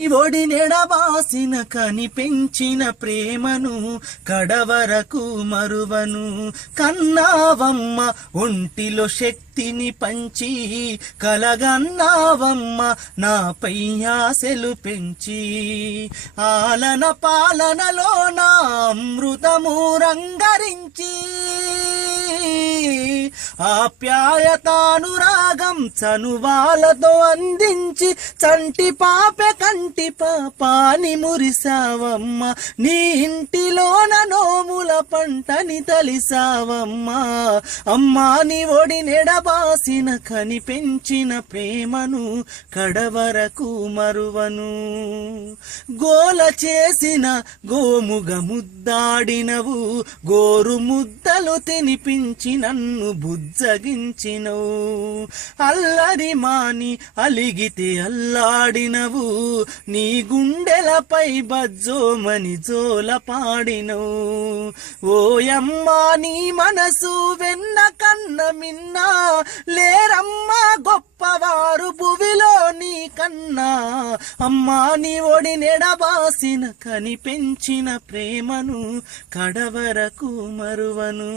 ఒడి నెడబాసిన కనిపించిన ప్రేమను కడవరకు మరువను. కన్నావమ్మ ఒంటిలో శక్తిని పంచి, కలగన్నావమ్మ నాపై ఆశలు పెంచి. ఆలన పాలనలో నా అమృతము రంగరించి, ఆప్యాయతానురాగం చనువాలతో అందించి, చంటి పాపె కంటి పాపాని మురిసావమ్మ. నీ ఇంటిలోన నోముల పంటని తలిసావమ్మ. అమ్మా నీ ఒడి నెడబాసిన కనిపించిన ప్రేమను కడవరకు మరువను. గోల చేసిన గోముగ ముద్దాడినవు, గోరు ముద్దలు తినిపించి నన్ను బుజ్జగించినవు. అల్లరి మాని అలిగితే అల్లాడినవు, నీ గుండెలపై బజ్జోమని జోల పాడినవు. ఓయమ్మా నీ మనసు వెన్న కన్న మిన్నా, లేరమ్మా గొప్పవారు భువిలో నీ కన్నా. అమ్మా నీ ఒడి నెడబాసిన కనిపించిన ప్రేమను కడవరకు మరువను.